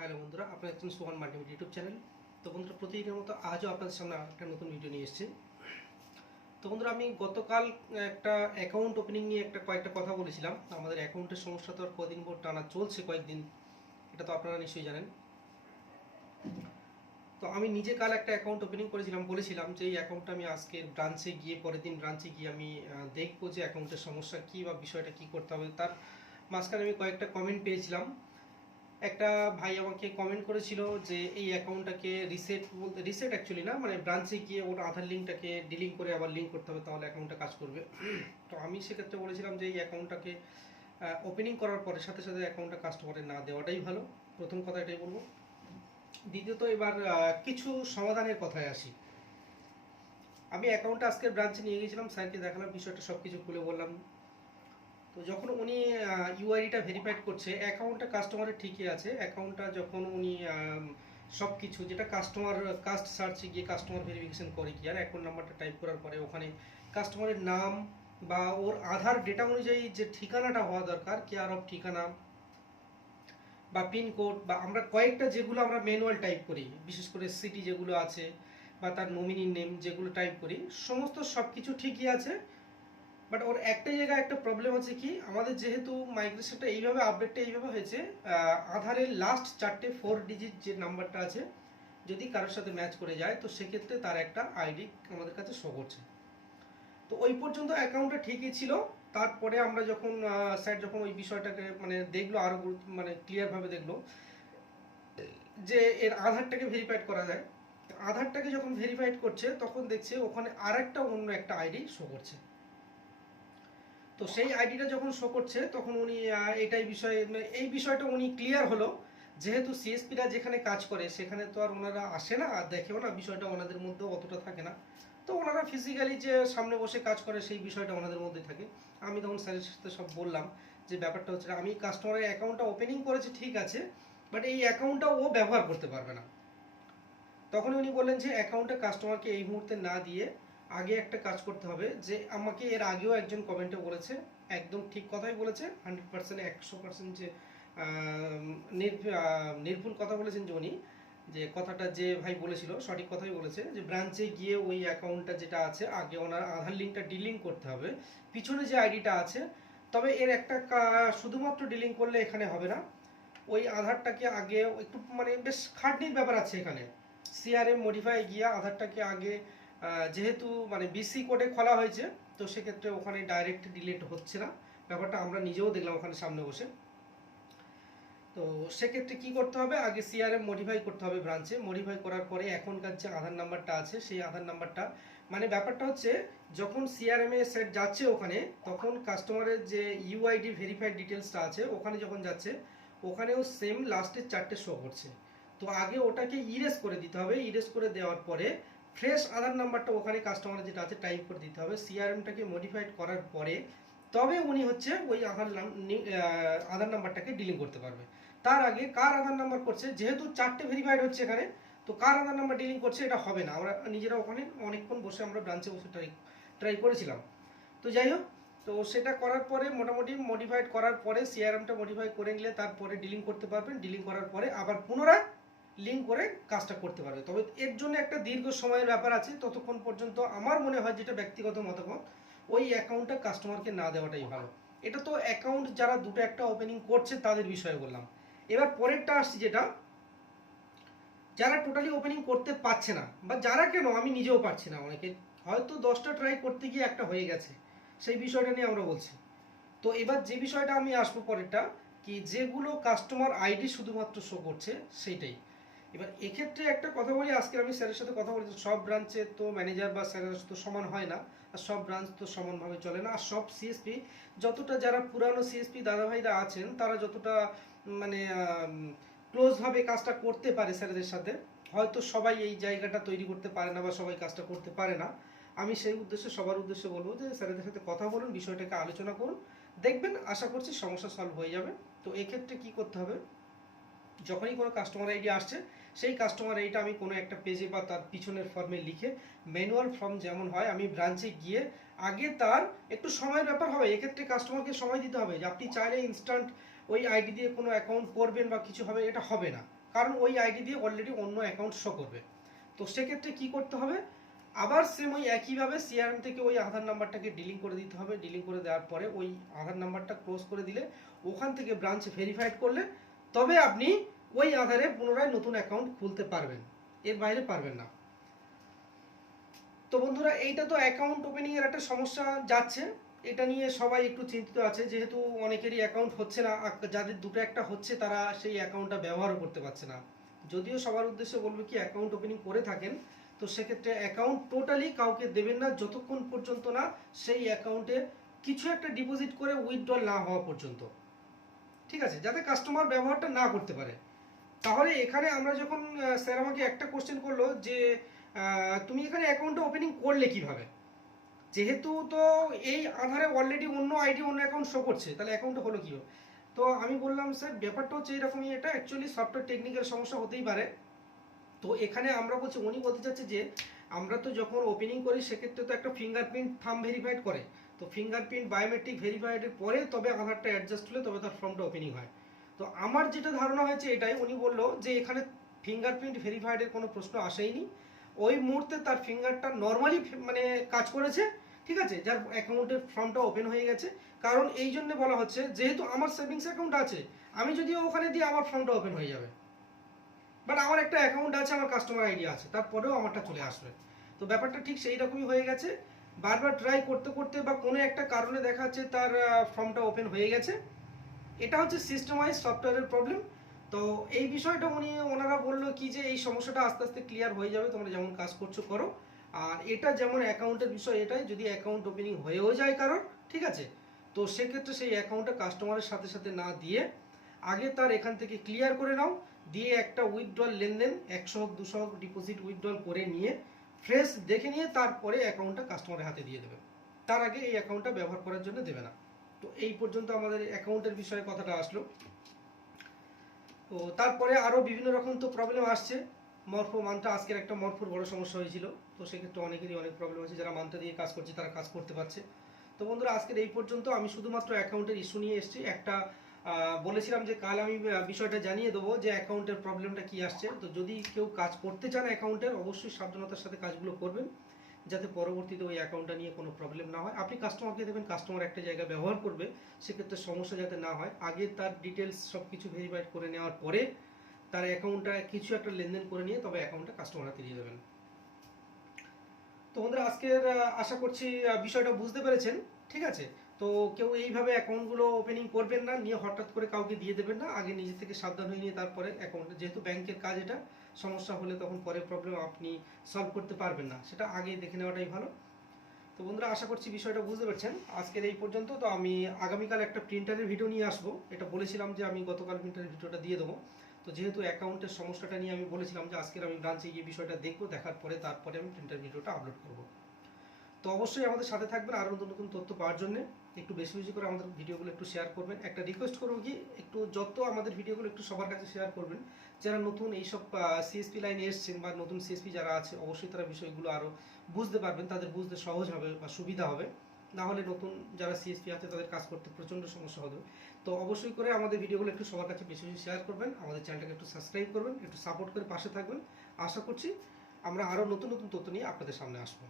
Hello বন্ধুরা, আপনার একজন সোহান মাল্টিমিডিয়া ইউটিউব চ্যানেল। তো বন্ধুরা, প্রতিদিনের মতো আজও আপনাদের সামনে একটা নতুন ভিডিও নিয়ে এসেছি। তো বন্ধুরা, আমি গতকাল একটা অ্যাকাউন্ট ওপেনিং নিয়ে একটা কয়েকটা কথা বলেছিলাম। আমাদের অ্যাকাউন্টের সমস্যা তো আর কদিন পর টানা চলছে কয়েকদিন, এটা তো আপনারা নিশ্চয়ই জানেন। তো আমি নিজে কাল একটা অ্যাকাউন্ট ওপেনিং করেছিলাম, বলেছিলাম যে এই অ্যাকাউন্টটা আমি আজকের ব্রাঞ্চে গিয়ে, পরের দিন ব্রাঞ্চে গিয়ে আমি দেখব যে অ্যাকাউন্টের সমস্যা কী বা বিষয়টা কী করতে হবে। তার মাঝখানে আমি কয়েকটা কমেন্ট পেয়েছিলাম। একটা ভাই আমাকে কমেন্ট করেছিল যে এই অ্যাকাউন্টটাকে রিসেট বলতে রিসেট অ্যাকচুয়ালি না মানে ব্রাঞ্চে গিয়ে ওর আধার লিঙ্কটাকে ডিলিং করে আবার লিঙ্ক করতে হবে, তাহলে অ্যাকাউন্টটা কাজ করবে। তো আমি সেক্ষেত্রে বলেছিলাম যে এই অ্যাকাউন্টটাকে ওপেনিং করার পরে সাথে সাথে অ্যাকাউন্টটা কাস্টমারের না দেওয়াটাই ভালো। প্রথম কথা এটাই বলব। দ্বিতীয়ত এবার কিছু সমাধানের কথায় আসি। আমি অ্যাকাউন্টটা আজকে ব্রাঞ্চে নিয়ে গেছিলাম স্যারকে দেখালাম বিষয়টা সব কিছু খুলে বললাম। তো যখন উনি ইউআইডিটা ভেরিফাইড করছে অ্যাকাউন্টটা কাস্টমারের ঠিকই আছে। অ্যাকাউন্টটা যখন উনি সব কিছু যেটা কাস্টমার কাস্ট সার্চে গিয়ে কাস্টমার ভেরিফিকেশন করে কি, আর অ্যাকাউন্ট নাম্বারটা টাইপ করার পরে ওখানে কাস্টমারের নাম বা ওর আধার ডেটা অনুযায়ী যে ঠিকানাটা হওয়া দরকার কেয়ার অফ ঠিকানা বা পিনকোড বা আমরা কয়েকটা যেগুলো আমরা ম্যানুয়াল টাইপ করি, বিশেষ করে সিটি যেগুলো আছে বা তার নমিনি নেম যেগুলো টাইপ করি, সমস্ত সব কিছু ঠিকই আছে। বাট ওর একটা জায়গায় একটা প্রবলেম আছে কি, আমাদের যেহেতু মাইগ্রেশনটা এইভাবে আপডেটটা এইভাবে হয়েছে আধারের লাস্ট চারটে ফোর ডিজিট যে নাম্বারটা আছে, যদি কারোর সাথে ম্যাচ করে যায়, তো সেক্ষেত্রে তার একটা আইডি আমাদের কাছে শো করছে। তো ওই পর্যন্ত অ্যাকাউন্টটা ঠিকই ছিল, তারপরে আমরা যখন স্যার যখন ওই বিষয়টাকে মানে দেখল, আরও গুরুত্ব- মানে ক্লিয়ারভাবে দেখল, যে এর আধারটাকে ভেরিফাইড করা যায়, আধারটাকে যখন ভেরিফাইড করছে, তখন দেখছে ওখানে আরেকটা অন্য একটা আইডি শো করছে। তো সেই আইডিটা যখন শো করছে, তখন উনি এটাই বিষয়ে মানে এই বিষয়টা উনি ক্লিয়ার হলো। যেহেতু সিএসপিরা যেখানে কাজ করে, সেখানে তো আর ওনারা আসে না, আর দেখেও না বিষয়টা ওনাদের মধ্যে অতটা থাকে না। তো ওনারা ফিজিক্যালি যে সামনে বসে কাজ করে, সেই বিষয়টা ওনাদের মধ্যে থাকে। আমি তখন স্যারের সাথে সব বললাম যে ব্যাপারটা হচ্ছে, আমি কাস্টমারের অ্যাকাউন্টটা ওপেনিং করেছি, ঠিক আছে বাট এই অ্যাকাউন্টটা ও ব্যবহার করতে পারবে না। তখন উনি বললেন যে অ্যাকাউন্টটা কাস্টমারকে এই মুহূর্তে না দিয়ে আগে একটা কাজ করতে হবে যে আমাকে এর আগেও একজন কমেন্টে বলেছে, একদম ঠিক কথাই বলেছে হান্ড্রেড পার্সেন্ট একশো পার্সেন্ট যে নির্ভুল কথা বলেছেন যে উনি, যে কথাটা যে ভাই বলেছিল, সঠিক কথাই বলেছে, যে ব্রাঞ্চে গিয়ে ওই অ্যাকাউন্টটা যেটা আছে, আগে ওনার আধার লিঙ্কটা ডিলিং করতে হবে, পিছনে যে আইডিটা আছে, তবে এর একটা শুধুমাত্র ডিলিং করলে এখানে হবে না, ওই আধারটাকে আগে একটু মানে বেশ খাটনির ব্যাপার আছে এখানে সিআরএম মডিফাই গিয়ে আধারটাকে আগে যেহেতু মানে বিসি কোডে খোলা হয়েছে, তো সেক্ষেত্রে ওখানে ডাইরেক্ট ডিলিট হচ্ছে না। ব্যাপারটা আমরা নিজেও দেখলাম ওখানে সামনে বসে। তো সেক্ষেত্রে কি করতে হবে? আগে সিআরএম মডিফাই করতে হবে ব্রাঞ্চে মডিফাই করার পরে এখনকার যে আধার নাম্বারটা আছে, সেই আধার নাম্বারটা মানে ব্যাপারটা হচ্ছে, যখন সিআরএম এ সেট যাচ্ছে ওখানে, তখন কাস্টমারের যে ইউআইডি ভেরিফাইড ডিটেলসটা আছে, ওখানে যখন যাচ্ছে, ওখানেও সেম লাস্টের চারটে শো করছে। তো আগে ওটাকে ইরেজ করে দিতে হবে। ইরেজ করে দেওয়ার পরে ফ্রেশ আধার নাম্বারটা ওখানে কাস্টমারের যেটা আছে টাইপ করে দিতে হবে। সিআরএমটাকে মডিফাইড করার পরে তবে উনি হচ্ছে ওই আধার আধার নাম্বারটাকে ডিলিং করতে পারবে। তার আগে কার আধার নাম্বার করছে? যেহেতু চারটে ভেরিফাইড হচ্ছে এখানে, তো কার আধার নাম্বার ডিলিং করছে এটা হবে না। আমরা নিজেরা ওখানে অনেকক্ষণ বসে আমরা ব্রাঞ্চে বসে ট্রাই ট্রাই করেছিলাম। তো যাই হোক, তো সেটা করার পরে মোটামুটি মডিফাইড করার পরে সিআরএমটা মডিফাই করে নিলে তারপরে ডিলিং করতে পারবেন। ডিলিং করার পরে আবার পুনরায় লিঙ্ক করে কাজটা করতে পারবে। তবে এর জন্য একটা দীর্ঘ সময়ের ব্যাপার আছে। ততক্ষণ পর্যন্ত আমার মনে হয় যেটা ব্যক্তিগত মতামত, ওই অ্যাকাউন্টটা কাস্টমারকে না দেওয়াটাই ভালো। এটা তো অ্যাকাউন্ট যারা দুটো একটা ওপেনিং করছে তাদের বিষয়ে বললাম। এবার পরেরটা আসছি যেটা, যারা টোটালি ওপেনিং করতে পারছে না, বা যারা কেন, আমি নিজেও পারছি না অনেকে, হয়তো দশটা ট্রাই করতে গিয়ে একটা হয়ে গেছে। সেই বিষয়টা নিয়ে আমরা বলছি। তো এবার যে বিষয়টা আমি আসব পরেরটা, কি যেগুলো কাস্টমার আইডি শুধুমাত্র শো করছে, সেইটাই। এবার এক্ষেত্রে একটা কথা বলি, আজকে আমি স্যারের সাথে কথা বলেছি সব ব্রাঞ্চে তো ম্যানেজার বা স্যারের তো সমান হয় না, আর সব ব্রাঞ্চ তো সমানভাবে চলে না, আর সব সিএসপি যতটা যারা পুরানো সিএসপি দাদাভাইরা আছেন, তারা যতটা মানে ক্লোজভাবে কাজটা করতে পারে স্যারেদের সাথে, হয়তো সবাই এই জায়গাটা তৈরি করতে পারে না বা সবাই কাজটা করতে পারে না। আমি সেই উদ্দেশ্যে, সবার উদ্দেশ্যে বলব যে স্যারেদের সাথে কথা বলুন, বিষয়টাকে আলোচনা করুন, দেখবেন আশা করছি সমস্যা সলভ হয়ে যাবে। তো এক্ষেত্রে কি করতে হবে? যখনই কোনো কাস্টমার আইডি আসছে, সেই কাস্টমার আইডিটা আমি কোনো একটা পেজে বা তার পিছনের ফর্মে লিখে ম্যানুয়াল ফর্ম যেমন হয়, আমি ব্রাঞ্চে গিয়ে আগে তার একটু সময়ের ব্যাপার হবে, এক্ষেত্রে কাস্টমারকে সময় দিতে হবে যে আপনি চাইলে ইনস্ট্যান্ট ওই আইডি দিয়ে কোনো অ্যাকাউন্ট করবেন বা কিছু হবে, এটা হবে না। কারণ ওই আইডি দিয়ে অলরেডি অন্য অ্যাকাউন্ট শো করবে। তো সেক্ষেত্রে কি করতে হবে? আবার সেম ওই একইভাবে সিআরএম থেকে ওই আধার নাম্বারটাকে ডিলিং করে দিতে হবে। ডিলিং করে দেওয়ার পরে ওই আধার নাম্বারটা ক্লোজ করে দিলে ওখান থেকে ব্রাঞ্চ ভেরিফাইড করলে তবে আপনি ওই আধারে পুনরায় নতুন অ্যাকাউন্ট খুলতে পারবেন। এর বাইরে পারবেন না। তো বন্ধুরা, এইটা তো অ্যাকাউন্ট ওপেনিংয়ের একটা সমস্যা যাচ্ছে। এটা নিয়ে সবাই একটু চিন্তিত আছে, যেহেতু অনেকেরই অ্যাকাউন্ট হচ্ছে না। যাদের দুটো একটা হচ্ছে, তারা সেই অ্যাকাউন্টটা ব্যবহারও করতে পারছে না। যদিও সবার উদ্দেশ্যে বলব কি অ্যাকাউন্ট ওপেনিং করে থাকেন। তো সেক্ষেত্রে অ্যাকাউন্ট টোটালি কাউকে দেবেন না, যতক্ষণ পর্যন্ত না সেই অ্যাকাউন্টে কিছু একটা ডিপোজিট করে উইথড্রল না হওয়া পর্যন্ত। ঠিক আছে, যাতে কাস্টমার ব্যবহারটা না করতে পারে। তাহলে এখানে আমরা যখন স্যার আমাকে একটা কোশ্চেন করল যে তুমি এখানে অ্যাকাউন্টটা ওপেনিং করলে কীভাবে? যেহেতু তো এই আধারে অলরেডি অন্য আইডি অন্য অ্যাকাউন্ট শো করছে, তাহলে অ্যাকাউন্টটা হলো কীভাবে? তো আমি বললাম স্যার ব্যাপারটা হচ্ছে এরকমই, এটা অ্যাকচুয়ালি সফটওয়্যার টেকনিক্যাল সমস্যা হতেই পারে। তো এখানে আমরা বলছি, উনি বলতে চাচ্ছে যে, আমরা তো যখন ওপেনিং করি, সেক্ষেত্রে তো একটা ফিঙ্গারপ্রিন্ট থাম ভেরিফাইড করে। তো ফিঙ্গারপ্রিন্ট বায়োমেট্রিক ভেরিফাইডের পরে তবে আধারটা অ্যাডজাস্ট হলে তবে তার ফর্মটা ওপেনিং হয়। তো আমার যেটা ধারণা হয়েছে এটাই, উনি বলল যে এখানে ফিঙ্গারপ্রিন্ট ভেরিফাইডের কোনো প্রশ্ন আসেইনি। ওই মুহূর্তে তার ফিঙ্গারটা নর্মালি মানে কাজ করেছে, ঠিক আছে? যার অ্যাকাউন্টের ফর্মটা ওপেন হয়ে গেছে। কারণ এই জন্য বলা হচ্ছে, যেহেতু আমার সেভিংস অ্যাকাউন্ট আছে, আমি যদি ওখানে দিয়ে আমার ফর্মটা ওপেন হয়ে যাবে। বাট আমার একটা অ্যাকাউন্ট আছে, আমার কাস্টমার আইডি আছে, তারপরেও আমারটা চলে আসবে। তো ব্যাপারটা ঠিক সেই রকমই হয়ে গেছে। বারবার ট্রাই করতে করতে বা কোনো একটা কারণে দেখা যাচ্ছে তার ফর্মটা ওপেন হয়ে গেছে। এটা হচ্ছে সিস্টেমাইজ সফটওয়্যারের প্রবলেম তো এই বিষয়টা উনি, ওনারা বলল কি যে এই সমস্যাটা আস্তে আস্তে ক্লিয়ার হয়ে যাবে, তোমরা যেমন কাজ করছ করো। আর এটা যেমন অ্যাকাউন্টের বিষয়, এটাই যদি অ্যাকাউন্ট ওপেনিং হয়েও যায় কারোর, ঠিক আছে? তো সেক্ষেত্রে সেই অ্যাকাউন্টটা কাস্টমারের সাথে সাথে না দিয়ে আগে তার এখান থেকে ক্লিয়ার করে নাও। দিয়ে একটা উইথড্রল লেনদেন, একশো হোক, দুশো হোক ডিপোজিট উইথড্রল করে নিয়ে ফ্রেশ দেখে নিয়ে তারপরে অ্যাকাউন্টটা কাস্টমারের হাতে দিয়ে দেবে। তার আগে এই অ্যাকাউন্টটা ব্যবহার করার জন্য দেবে না। তো এই পর্যন্ত আমাদের অ্যাকাউন্টের বিষয়ে কথাটা আসলো। তো তারপরে আরও বিভিন্ন রকম তো প্রবলেম আসছে। মরফো মানটা আজকের একটা মরফোর বড় সমস্যা হয়েছিল। তো সেক্ষেত্রে অনেকেরই অনেক প্রবলেম আছে। যারা মানটা দিয়ে কাজ করছে, তারা কাজ করতে পারছে। তো বন্ধুরা, আজকের এই পর্যন্ত আমি শুধুমাত্র অ্যাকাউন্টের ইস্যু নিয়ে এসেছি। একটা বলেছিলাম যে কাল আমি বিষয়টা জানিয়ে দেবো যে অ্যাকাউন্টের প্রবলেমটা কি আসছে। তো যদি কেউ কাজ করতে চান অ্যাকাউন্টের, অবশ্যই সাবধানতার সাথে কাজগুলো করবেন, যাতে পরবর্তীতে ওই অ্যাকাউন্টটা নিয়ে কোনো প্রবলেম না হয়। আপনি কাস্টমারকে দেবেন, কাস্টমার একটা জায়গায় ব্যবহার করবে, সেক্ষেত্রে সমস্যা যাতে না হয়। আগে তার ডিটেলস সব কিছু ভেরিফাইড করে নেওয়ার পরে তার অ্যাকাউন্টটা কিছু একটা লেনদেন করে নিয়ে তবে অ্যাকাউন্টটা কাস্টমার হাতে দিয়ে দেবেন। তো বন্ধুরা, আজকের আশা করছি বিষয়টা বুঝতে পেরেছেন। ঠিক আছে? তো কেউ এইভাবে অ্যাকাউন্টগুলো ওপেনিং করবেন না, নিয়ে হঠাৎ করে কাউকে দিয়ে দেবেন না, আগে নিজে থেকে সাবধান হয়ে নিয়ে তারপরে অ্যাকাউন্ট যেহেতু ব্যাংকের কাজ এটা, সমস্যা হলে তখন পরে প্রবলেম আপনি সলভ করতে পারবেন না, সেটা আগে দেখে নেওয়াটাই ভালো। তো বন্ধুরা, আশা করছি বিষয়টা বুঝতে পারছেন। আজকের এই পর্যন্ত, তো আমি আগামীকাল একটা প্রিন্টারের ভিডিও নিয়ে আসব। এটা বলেছিলাম যে আমি গতকাল প্রিন্টারের ভিডিওটা দিয়ে দেবো। তো যেহেতু অ্যাকাউন্টের সমস্যাটা নিয়ে আমি বলেছিলাম যে আজকের আমি ব্রাঞ্চে গিয়ে বিষয়টা দেখব, দেখার পরে তারপরে আমি প্রিন্টার ভিডিওটা আপলোড করব। তো অবশ্যই আমাদের সাথে থাকবেন আরও নতুন নতুন তথ্য পাওয়ার জন্য। একটু বেশি বেশি করে আমাদের ভিডিওগুলো একটু শেয়ার করবেন। একটা রিকোয়েস্ট করব কি, একটু যত আমাদের ভিডিওগুলো একটু সবার কাছে শেয়ার করবেন, যারা নতুন এইসব সিএসপি লাইনে এসছেন বা নতুন সিএসপি যারা আছে, অবশ্যই তারা বিষয়গুলো আরও বুঝতে পারবেন, তাদের বুঝতে সহজ হবে বা সুবিধা হবে। না হলে নতুন যারা সিএসপি আছে, তাদের কাজ করতে প্রচণ্ড সমস্যা হবে। তো অবশ্যই করে আমাদের ভিডিওগুলো একটু সবার কাছে বেশি বেশি শেয়ার করবেন, আমাদের চ্যানেলটাকে একটু সাবস্ক্রাইব করবেন, একটু সাপোর্ট করে পাশে থাকবেন। আশা করছি আমরা আরও নতুন নতুন তথ্য নিয়ে আপনাদের সামনে আসব।